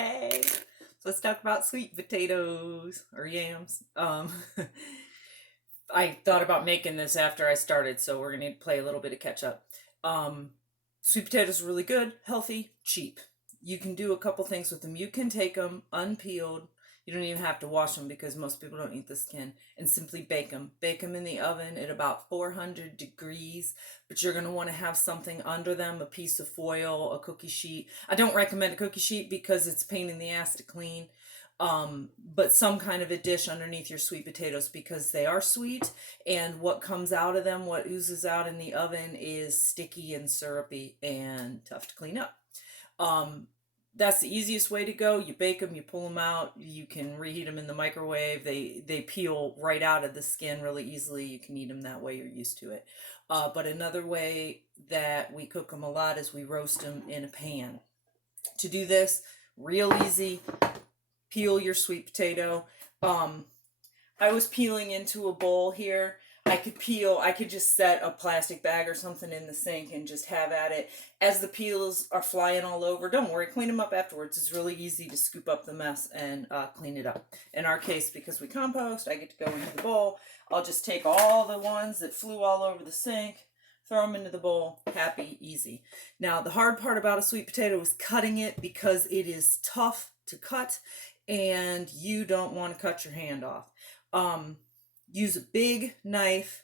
Hey, so let's talk about sweet potatoes or yams. I thought about making this after I started, so we're gonna play a little bit of catch up. Um, Sweet potatoes are really good, healthy, cheap. You can do a couple things with them. You can take them unpeeled. You don't even have to wash them because most people don't eat the skin, and simply bake them. Bake them in the oven at about 400 degrees, but you're going to want to have something under them, a piece of foil, a cookie sheet. I don't recommend a cookie sheet because it's a pain in the ass to clean. But some kind of a dish underneath your sweet potatoes because they are sweet, and what comes out of them, what oozes out in the oven, is sticky and syrupy and tough to clean up. Um, that's the easiest way to go. You bake them, you pull them out, you can reheat them in the microwave. They peel right out of the skin really easily. You can eat them that way, you're used to it. But another way that we cook them a lot is we roast them in a pan. To do this, real easy, peel your sweet potato. Um, I was peeling into a bowl here. I could just set a plastic bag or something in the sink and just have at it. As the peels are flying all over, don't worry, clean them up afterwards. It's really easy to scoop up the mess and clean it up. In our case, because we compost, I get to go into the bowl. I'll just take all the ones that flew all over the sink, throw them into the bowl, happy, easy. Now, the hard part about a sweet potato is cutting it because it is tough to cut and you don't want to cut your hand off. Use a big knife,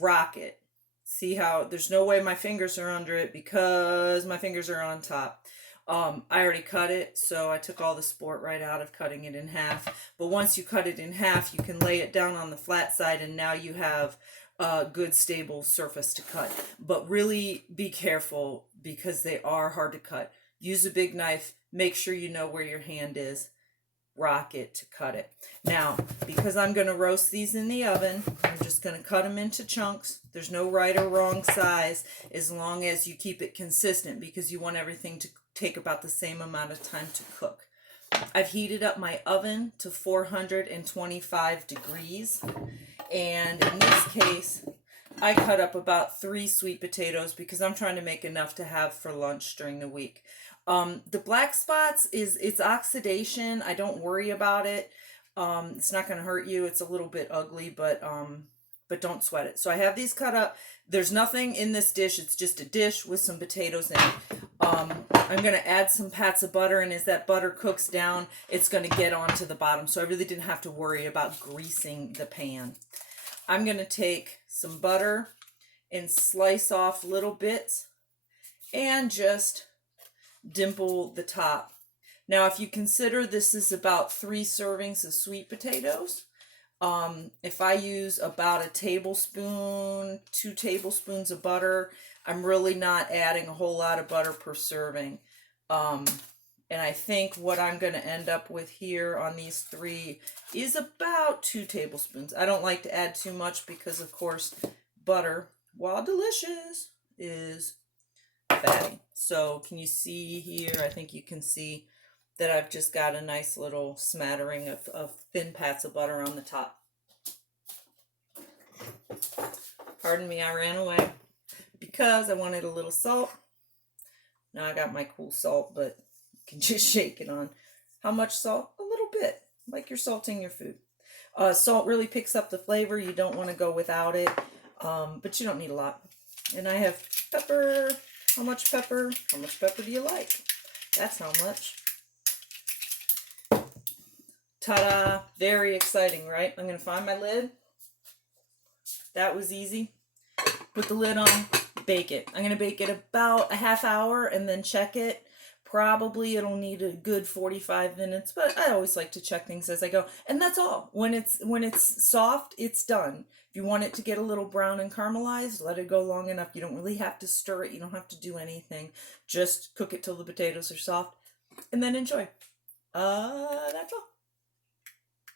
rock it. See how there's no way my fingers are under it because my fingers are on top. I already cut it, so I took all the sport right out of cutting it in half. But once you cut it in half, you can lay it down on the flat side, and now you have a good stable surface to cut. But really be careful because they are hard to cut. Use a big knife. Make sure you know where your hand is. Rock it to cut it. Now, because I'm going to roast these in the oven, I'm just going to cut them into chunks. There's no right or wrong size as long as you keep it consistent because you want everything to take about the same amount of time to cook. I've heated up my oven to 425 degrees, and in this case, I cut up about 3 sweet potatoes because I'm trying to make enough to have for lunch during the week. The black spots it's oxidation. I don't worry about it. It's not going to hurt you. It's a little bit ugly, but don't sweat it. So I have these cut up. There's nothing in this dish. It's just a dish with some potatoes in it. I'm going to add some pats of butter, and as that butter cooks down, it's going to get onto the bottom. So I really didn't have to worry about greasing the pan. I'm going to take some butter and slice off little bits and just dimple the top. Now, if you consider this is about 3 servings of sweet potatoes, if I use about a tablespoon, 2 tablespoons of butter, I'm really not adding a whole lot of butter per serving. And I think what I'm going to end up with here on these 3 is about 2 tablespoons. I don't like to add too much because, of course, butter, while delicious, is fatty. So can you see here? I think you can see that I've just got a nice little smattering of thin pats of butter on the top. Pardon me, I ran away because I wanted a little salt. Now I got my cool salt, but you can just shake it on. How much salt? A little bit, like you're salting your food. Salt really picks up the flavor. You don't want to go without it, but you don't need a lot. And I have pepper. How much pepper? How much pepper do you like? That's how much. Ta-da! Very exciting, right? I'm going to find my lid. That was easy. Put the lid on, bake it. I'm going to bake it about a half hour and then check it. Probably it'll need a good 45 minutes, but I always like to check things as I go. And that's all. When it's soft, it's done. If you want it to get a little brown and caramelized, let it go long enough. You don't really have to stir it. You don't have to do anything. Just cook it till the potatoes are soft and then enjoy. That's all.